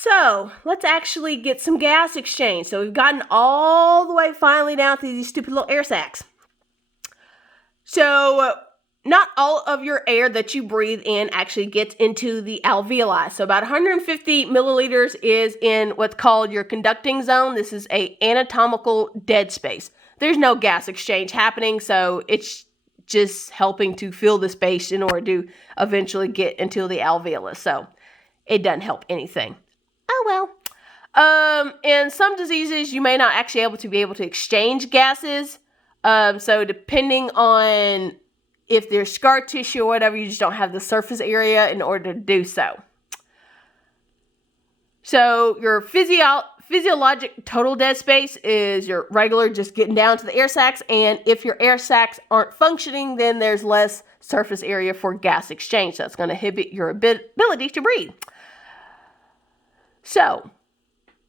So let's actually get some gas exchange. So we've gotten all the way finally down to these stupid little air sacs. So not all of your air that you breathe in actually gets into the alveoli. So about 150 milliliters is in what's called your conducting zone. This is an anatomical dead space. There's no gas exchange happening, so it's just helping to fill the space in order to eventually get into the alveolus. So it doesn't help anything. Oh well. In some diseases, you may not actually be able to exchange gases. So depending on if there's scar tissue or whatever, you just don't have the surface area in order to do so. So your physiologic total dead space is your regular just getting down to the air sacs. And if your air sacs aren't functioning, then there's less surface area for gas exchange. That's going to inhibit your ability to breathe. So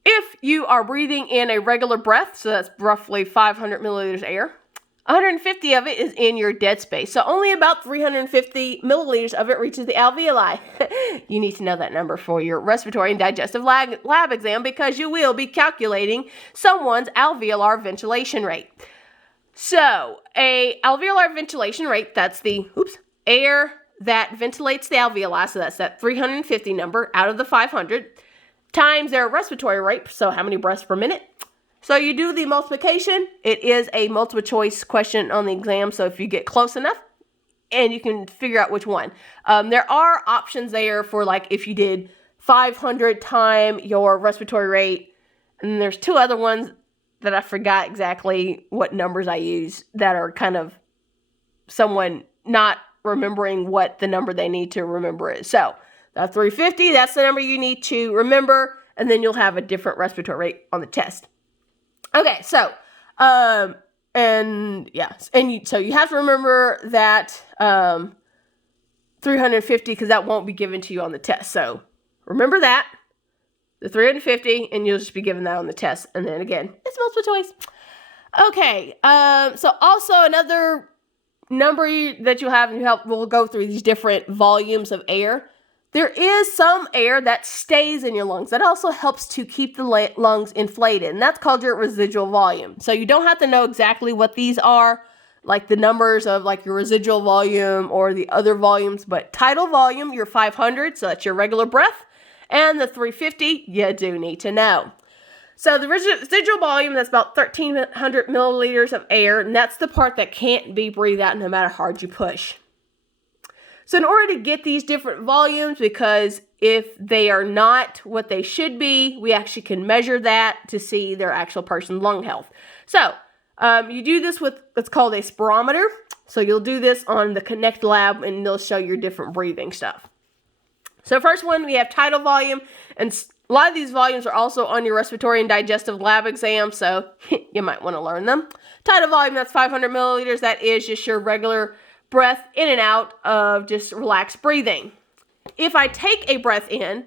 if you are breathing in a regular breath, so that's roughly 500 milliliters air, 150 of it is in your dead space. So only about 350 milliliters of it reaches the alveoli. You need to know that number for your respiratory and digestive lab exam because you will be calculating someone's alveolar ventilation rate. So a alveolar ventilation rate, that's the air that ventilates the alveoli. So that's that 350 number out of the 500 times their respiratory rate. So how many breaths per minute? So you do the multiplication. It is a multiple choice question on the exam. So if you get close enough and you can figure out which one. There are options there for like if you did 500 times your respiratory rate. And there's two other ones that I forgot exactly what numbers I use that are kind of someone not remembering what the number they need to remember is. So that 350, that's the number you need to remember. And then you'll have a different respiratory rate on the test. Okay, so, so you have to remember that 350 because that won't be given to you on the test. So remember that, the 350, and you'll just be given that on the test. And then again, it's multiple choice. Okay, so also another number that you'll have, and we'll go through these different volumes of air. There is some air that stays in your lungs. That also helps to keep the lungs inflated, and that's called your residual volume. So you don't have to know exactly what these are, like the numbers of like your residual volume or the other volumes, but tidal volume, your 500, so that's your regular breath, and the 350, you do need to know. So the residual volume, that's about 1,300 milliliters of air, and that's the part that can't be breathed out no matter how hard you push. So in order to get these different volumes, because if they are not what they should be, we actually can measure that to see their actual person's lung health. So you do this with what's called a spirometer. So you'll do this on the Connect lab and they'll show your different breathing stuff. So first one, we have tidal volume, and a lot of these volumes are also on your respiratory and digestive lab exam, so you might want to learn them. Tidal volume, that's 500 milliliters. That is just your regular breath in and out of just relaxed breathing. If I take a breath in,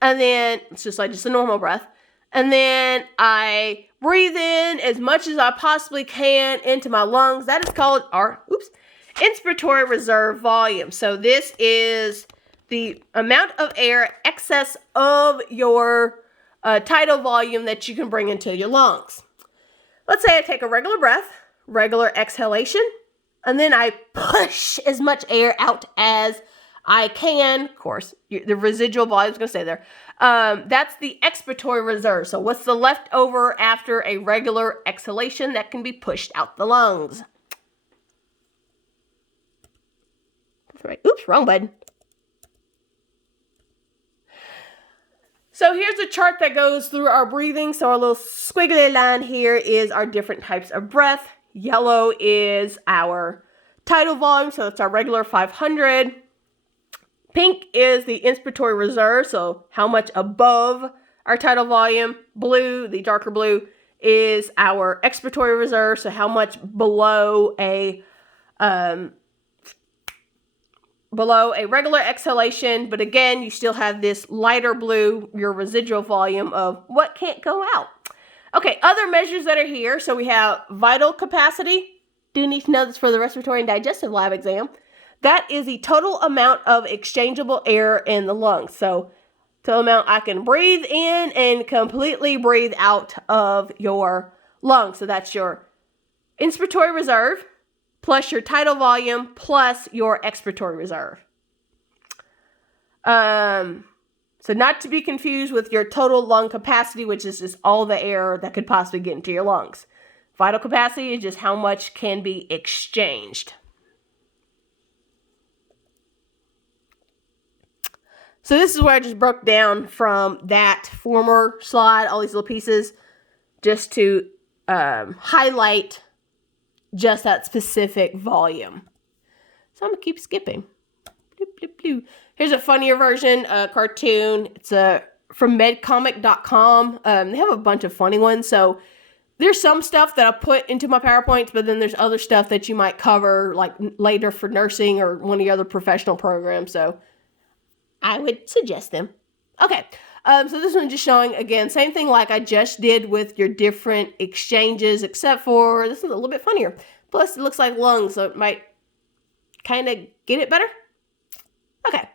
and then it's just like just a normal breath, and then I breathe in as much as I possibly can into my lungs, that is called our inspiratory reserve volume. So this is the amount of air excess of your tidal volume that you can bring into your lungs. Let's say I take a regular breath, regular exhalation, and then I push as much air out as I can. Of course, the residual volume is going to stay there. That's the expiratory reserve. So what's the leftover after a regular exhalation that can be pushed out the lungs? Right. Oops, wrong button. So here's a chart that goes through our breathing. So our little squiggly line here is our different types of breath. Yellow is our tidal volume, so it's our regular 500. Pink is the inspiratory reserve, so how much above our tidal volume. Blue, the darker blue, is our expiratory reserve, so how much below a regular exhalation. But again, you still have this lighter blue, your residual volume of what can't go out. Okay, other measures that are here. So we have vital capacity. Do need to know this for the respiratory and digestive lab exam. That is the total amount of exchangeable air in the lungs. So total amount I can breathe in and completely breathe out of your lungs. So that's your inspiratory reserve plus your tidal volume plus your expiratory reserve. So not to be confused with your total lung capacity, which is just all the air that could possibly get into your lungs. Vital capacity is just how much can be exchanged. So this is where I just broke down from that former slide, all these little pieces, just to highlight just that specific volume. So I'm going to keep skipping. Bloop, bloop, bloop. Here's a funnier version, a cartoon. It's from medcomic.com. They have a bunch of funny ones. So there's some stuff that I put into my PowerPoints, but then there's other stuff that you might cover like later for nursing or one of the other professional programs. So I would suggest them. Okay, so this one's just showing, again, same thing like I just did with your different exchanges, except for this is a little bit funnier. Plus, it looks like lungs, so it might kind of get it better. Okay.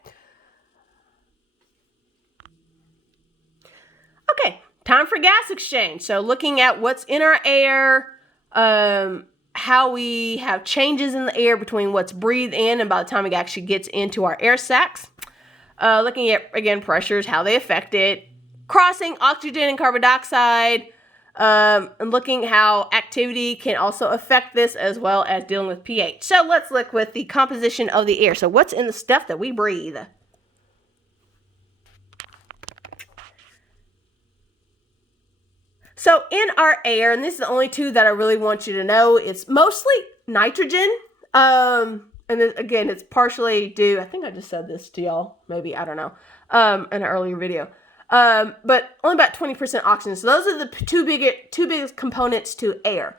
Okay, time for gas exchange. So looking at what's in our air, how we have changes in the air between what's breathed in and by the time it actually gets into our air sacs. Looking at, again, pressures, how they affect it. Crossing oxygen and carbon dioxide. And looking how activity can also affect this, as well as dealing with pH. So let's look with the composition of the air. So what's in the stuff that we breathe? So in our air, and this is the only two that I really want you to know, it's mostly nitrogen. And then, again, it's partially due, I think I just said this to y'all, maybe, I don't know, in an earlier video. But only about 20% oxygen. So those are the two biggest components to air.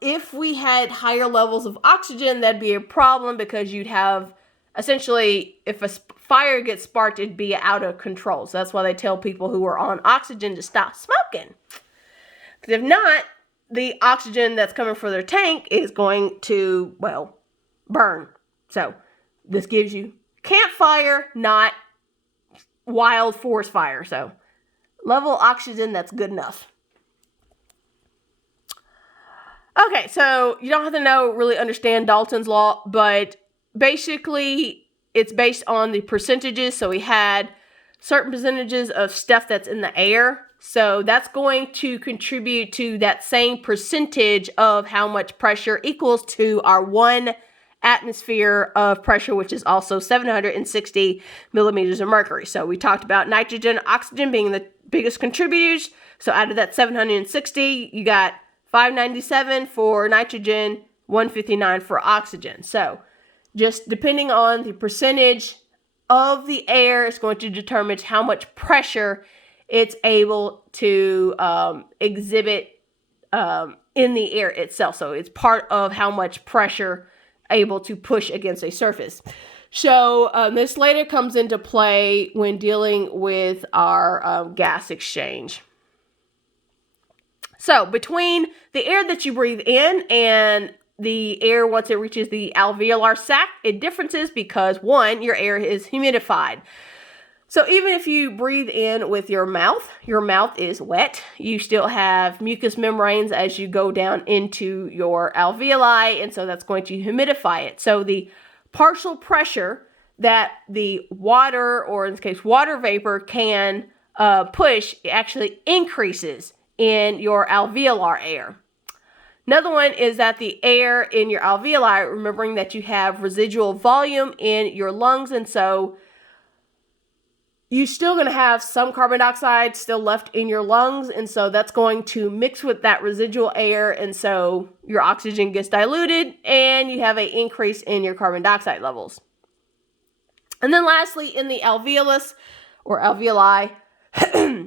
If we had higher levels of oxygen, that'd be a problem because you'd have, essentially, if a fire gets sparked, it'd be out of control. So that's why they tell people who are on oxygen to stop smoking. Because if not, the oxygen that's coming from their tank is going to, well, burn. So this gives you campfire, not wild forest fire. So level oxygen, that's good enough. Okay, so you don't have to really understand Dalton's law, but basically it's based on the percentages. So we had certain percentages of stuff that's in the air. So that's going to contribute to that same percentage of how much pressure equals to our 1 atmosphere of pressure, which is also 760 millimeters of mercury. So we talked about nitrogen, oxygen being the biggest contributors. So out of that 760, you got 597 for nitrogen, 159 for oxygen. So just depending on the percentage of the air, it's going to determine how much pressure it's able to exhibit in the air itself. So it's part of how much pressure able to push against a surface. So this later comes into play when dealing with our gas exchange. So between the air that you breathe in and the air once it reaches the alveolar sac, it differences because, one, your air is humidified. So even if you breathe in with your mouth is wet. You still have mucous membranes as you go down into your alveoli, and so that's going to humidify it. So the partial pressure that the water, or in this case water vapor, can push actually increases in your alveolar air. Another one is that the air in your alveoli, remembering that you have residual volume in your lungs, and so you're still going to have some carbon dioxide still left in your lungs, and so that's going to mix with that residual air, and so your oxygen gets diluted, and you have an increase in your carbon dioxide levels. And then lastly, in the alveolus, or alveoli,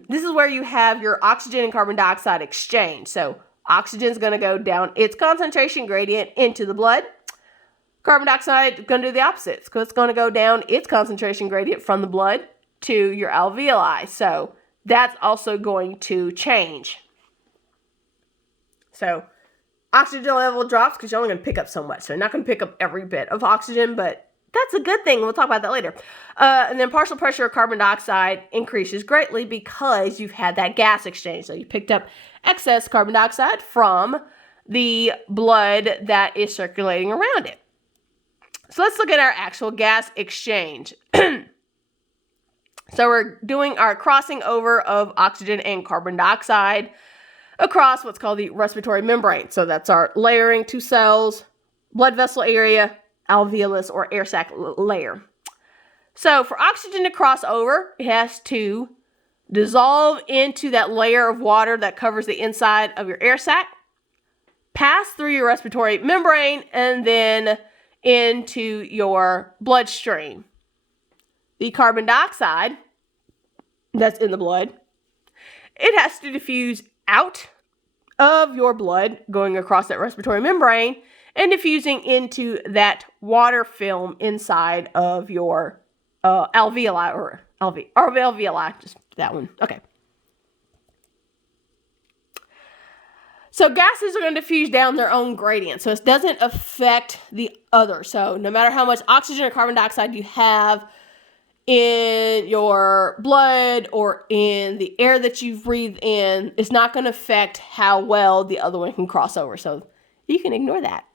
this is where you have your oxygen and carbon dioxide exchange. So oxygen is going to go down its concentration gradient into the blood. Carbon dioxide is going to do the opposite, because it's going to go down its concentration gradient from the blood to your alveoli. So that's also going to change. So oxygen level drops because you're only going to pick up so much. So you're not going to pick up every bit of oxygen, but that's a good thing. We'll talk about that later. And then partial pressure of carbon dioxide increases greatly because you've had that gas exchange. So you picked up excess carbon dioxide from the blood that is circulating around it. So let's look at our actual gas exchange. So we're doing our crossing over of oxygen and carbon dioxide across what's called the respiratory membrane. So that's our layering to cells, blood vessel area, alveolus or air sac layer. So for oxygen to cross over, it has to dissolve into that layer of water that covers the inside of your air sac, pass through your respiratory membrane, and then into your bloodstream. The carbon dioxide that's in the blood, it has to diffuse out of your blood, going across that respiratory membrane and diffusing into that water film inside of your alveoli or alveoli, just that one. Okay. So gases are going to diffuse down their own gradient, so it doesn't affect the other. So no matter how much oxygen or carbon dioxide you have in your blood or in the air that you breathe in, it's not going to affect how well the other one can cross over. So you can ignore that.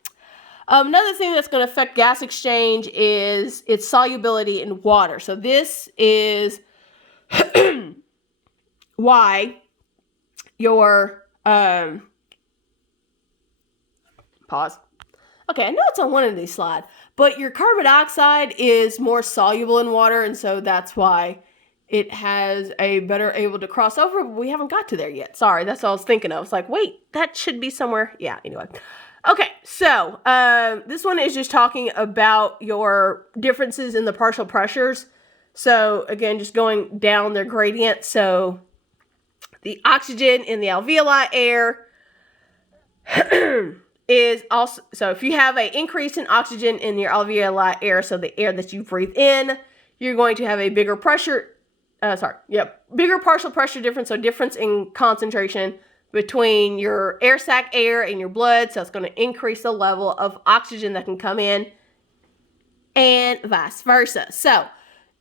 Another thing that's going to affect gas exchange is its solubility in water. So this is why your pause. Okay, I know it's on one of these slides, but your carbon dioxide is more soluble in water, and so that's why it has a better able to cross over, but we haven't got to there yet. Sorry, that's all I was thinking of. I was like, wait, that should be somewhere. Yeah, anyway. Okay, so this one is just talking about your differences in the partial pressures. So again, just going down their gradient. So the oxygen in the alveoli air is also, so if you have an increase in oxygen in your alveoli air, so the air that you breathe in, you're going to have a bigger bigger partial pressure difference, so difference in concentration between your air sac air and your blood, so it's going to increase the level of oxygen that can come in, and vice versa. So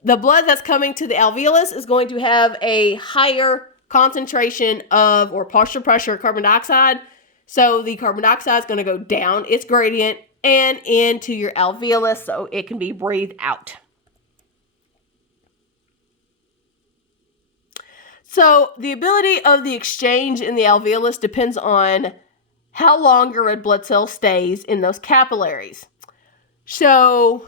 the blood that's coming to the alveolus is going to have a higher concentration of, or partial pressure of carbon dioxide. So the carbon dioxide is going to go down its gradient and into your alveolus so it can be breathed out. So the ability of the exchange in the alveolus depends on how long your red blood cell stays in those capillaries. So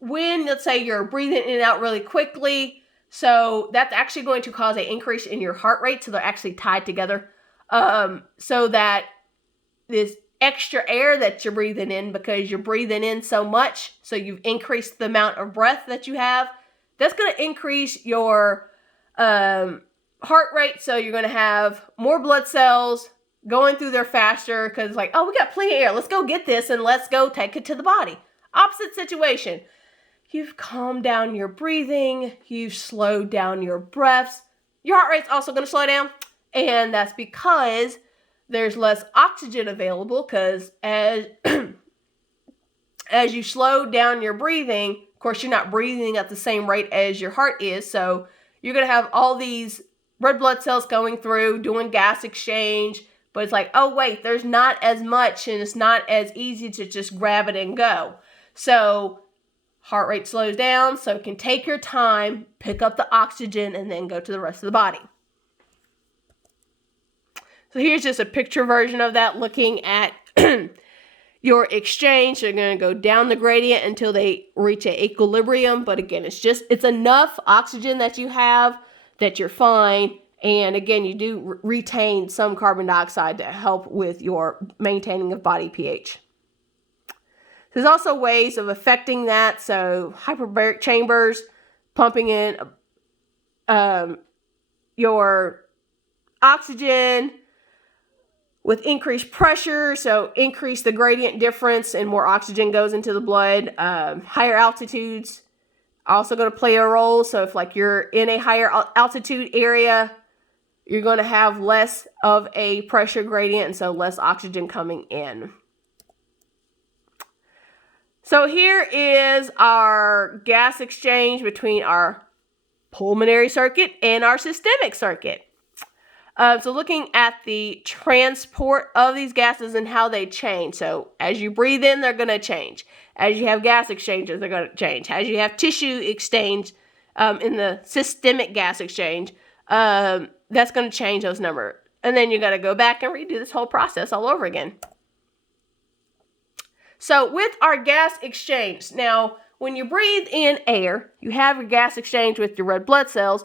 when, let's say, you're breathing in and out really quickly, so that's actually going to cause an increase in your heart rate. So they're actually tied together. So that this extra air that you're breathing in, because you're breathing in so much, so you've increased the amount of breath that you have, that's going to increase your heart rate. So you're going to have more blood cells going through there faster because it's like, oh, we got plenty of air. Let's go get this and let's go take it to the body. Opposite situation. You've calmed down your breathing. You've slowed down your breaths. Your heart rate's also going to slow down. And that's because there's less oxygen available, because as you slow down your breathing, of course, you're not breathing at the same rate as your heart is. So you're going to have all these red blood cells going through, doing gas exchange. But it's like, oh, wait, there's not as much, and it's not as easy to just grab it and go. So heart rate slows down, so it can take your time, pick up the oxygen, and then go to the rest of the body. So here's just a picture version of that, looking at your exchange. They're going to go down the gradient until they reach an equilibrium. But again, it's enough oxygen that you have that you're fine. And again, you do retain some carbon dioxide to help with your maintaining of body pH. There's also ways of affecting that. So hyperbaric chambers, pumping in your oxygen with increased pressure, so increase the gradient difference and more oxygen goes into the blood. Higher altitudes also going to play a role. So if like you're in a higher altitude area, you're going to have less of a pressure gradient, and so less oxygen coming in. So here is our gas exchange between our pulmonary circuit and our systemic circuit. So looking at the transport of these gases and how they change. So as you breathe in, they're going to change. As you have gas exchanges, they're going to change. As you have tissue exchange in the systemic gas exchange, that's going to change those numbers. And then you got to go back and redo this whole process all over again. So with our gas exchange, now when you breathe in air, you have your gas exchange with your red blood cells.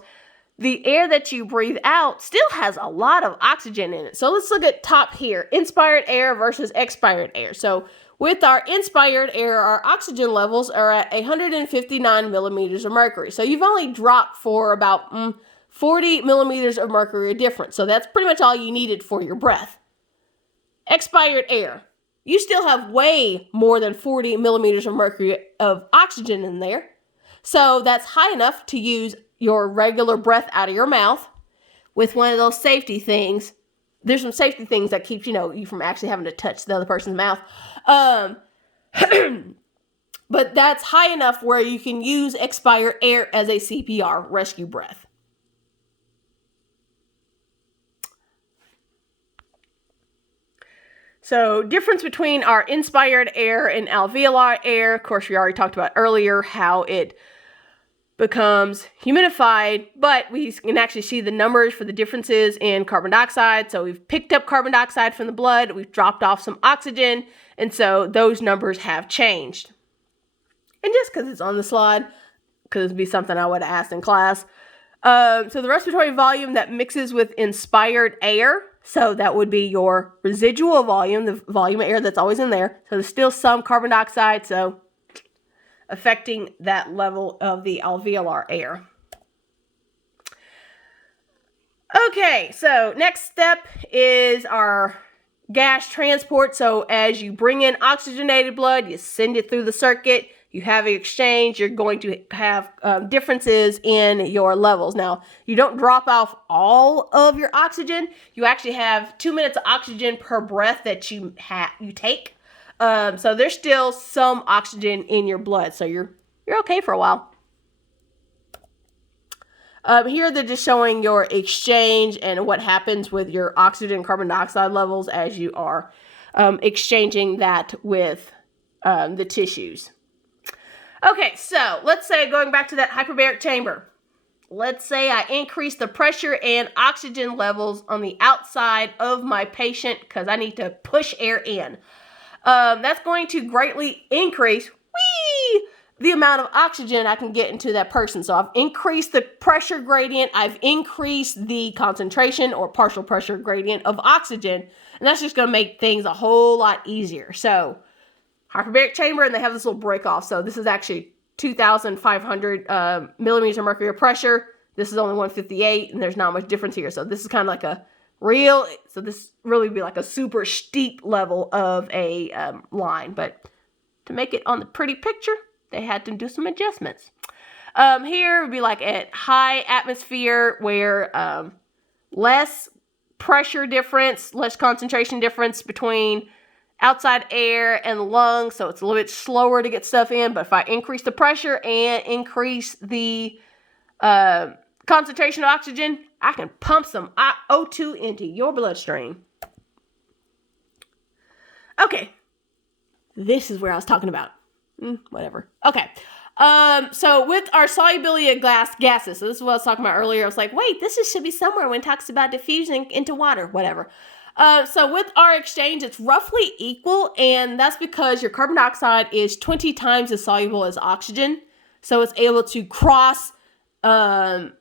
The air that you breathe out still has a lot of oxygen in it. So let's look at top here, inspired air versus expired air. So with our inspired air, our oxygen levels are at 159 millimeters of mercury. So you've only dropped for about 40 millimeters of mercury difference. So that's pretty much all you needed for your breath. Expired air, you still have way more than 40 millimeters of mercury of oxygen in there. So that's high enough to use your regular breath out of your mouth with one of those safety things. There's some safety things that keeps, you from actually having to touch the other person's mouth. But that's high enough where you can use expired air as a CPR, rescue breath. So difference between our inspired air and alveolar air. Of course, we already talked about earlier how it becomes humidified, but we can actually see the numbers for the differences in carbon dioxide. So we've picked up carbon dioxide from the blood, we've dropped off some oxygen, and so those numbers have changed. And just because it's on the slide, because it'd be something I would have asked in class. So the respiratory volume that mixes with inspired air, so that would be your residual volume, the volume of air that's always in there. So there's still some carbon dioxide, so affecting that level of the alveolar air. Okay, so next step is our gas transport. So as you bring in oxygenated blood, you send it through the circuit, you have an exchange, you're going to have differences in your levels. Now, you don't drop off all of your oxygen. You actually have 2 minutes of oxygen per breath that you take. So there's still some oxygen in your blood, so you're okay for a while. Here they're just showing your exchange and what happens with your oxygen and carbon dioxide levels as you are exchanging that with the tissues. Okay, so let's say going back to that hyperbaric chamber. Let's say I increase the pressure and oxygen levels on the outside of my patient because I need to push air in. That's going to greatly increase the amount of oxygen I can get into that person. So I've increased the pressure gradient. I've increased the concentration or partial pressure gradient of oxygen. And that's just going to make things a whole lot easier. So hyperbaric chamber, and they have this little break off. So this is actually 2,500 millimeters of mercury of pressure. This is only 158, and there's not much difference here. So this is kind of like so this really would be like a super steep level of a line. But to make it on the pretty picture, they had to do some adjustments. Here would be like at high atmosphere where less pressure difference, less concentration difference between outside air and the lungs, so it's a little bit slower to get stuff in. But if I increase the pressure and increase the concentration of oxygen, I can pump some O2 into your bloodstream. Okay, this is where I was talking about. Whatever. Okay. So with our solubility of gases, so this is what I was talking about earlier. I was like, wait, this should be somewhere when it talks about diffusing into water, whatever. So with our exchange, it's roughly equal, and that's because your carbon dioxide is 20 times as soluble as oxygen. So it's able to cross that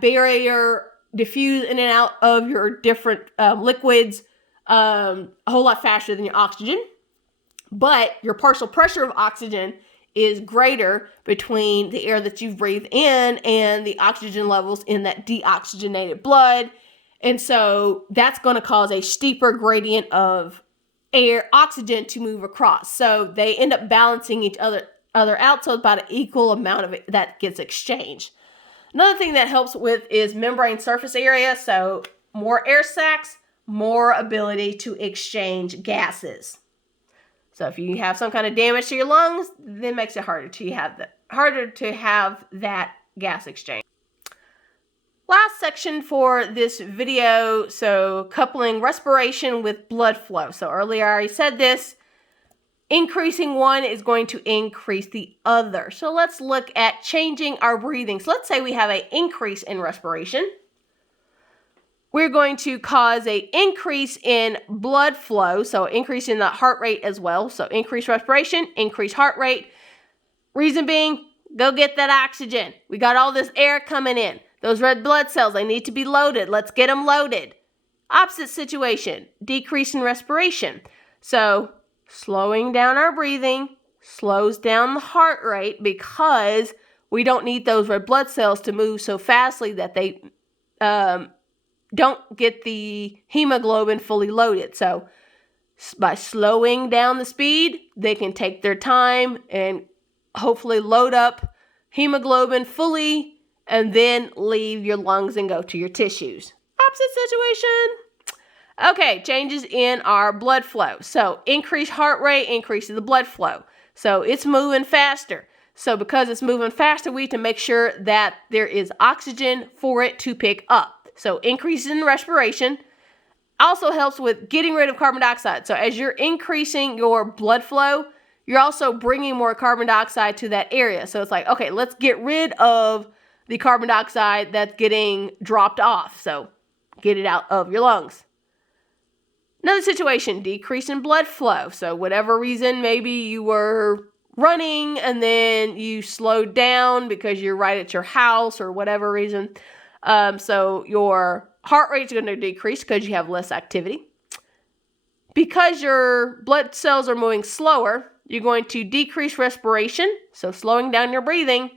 barrier, diffuse in and out of your different liquids a whole lot faster than your oxygen. But your partial pressure of oxygen is greater between the air that you breathe in and the oxygen levels in that deoxygenated blood. And so that's going to cause a steeper gradient of oxygen to move across. So they end up balancing each other out, so about an equal amount of it that gets exchanged. Another thing that helps with is membrane surface area. So more air sacs, more ability to exchange gases. So if you have some kind of damage to your lungs, then it makes it harder to have that gas exchange. Last section for this video, so coupling respiration with blood flow. So earlier I already said this, increasing one is going to increase the other. So let's look at changing our breathing. So let's say we have an increase in respiration. We're going to cause an increase in blood flow, so increase in the heart rate as well. So increase respiration, increase heart rate. Reason being, go get that oxygen. We got all this air coming in. Those red blood cells, they need to be loaded. Let's get them loaded. Opposite situation, decrease in respiration. So slowing down our breathing slows down the heart rate because we don't need those red blood cells to move so fastly that they don't get the hemoglobin fully loaded. So by slowing down the speed, they can take their time and hopefully load up hemoglobin fully and then leave your lungs and go to your tissues. Opposite situation. Okay, changes in our blood flow. So increased heart rate increases the blood flow. So it's moving faster. So because it's moving faster, we need to make sure that there is oxygen for it to pick up. So increases in respiration also helps with getting rid of carbon dioxide. So as you're increasing your blood flow, you're also bringing more carbon dioxide to that area. So it's like, okay, let's get rid of the carbon dioxide that's getting dropped off. So get it out of your lungs. Another situation, decrease in blood flow. So whatever reason, maybe you were running and then you slowed down because you're right at your house or whatever reason. So your heart rate is going to decrease because you have less activity. Because your blood cells are moving slower, you're going to decrease respiration, so slowing down your breathing,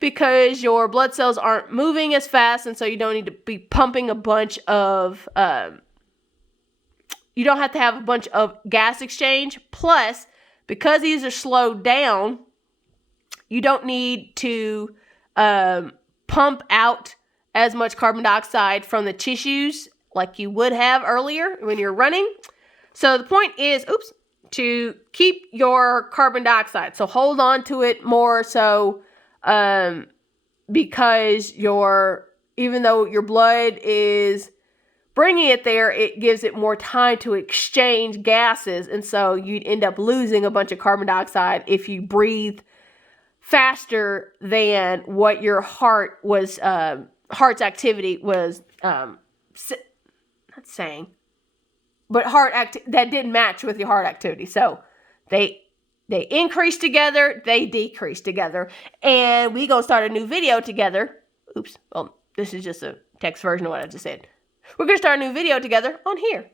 because your blood cells aren't moving as fast, and so you don't need to be pumping a bunch of, you don't have to have a bunch of gas exchange. Plus, because these are slowed down, you don't need to pump out as much carbon dioxide from the tissues like you would have earlier when you're running. So the point is, to keep your carbon dioxide. So hold on to it more so because even though your blood is bringing it there, it gives it more time to exchange gases. And so you'd end up losing a bunch of carbon dioxide if you breathe faster than what your heart's activity was, not saying, but that didn't match with your heart activity. So they increase together, they decrease together, and we gonna start a new video together. Well, this is just a text version of what I just said. We're gonna start a new video together on here.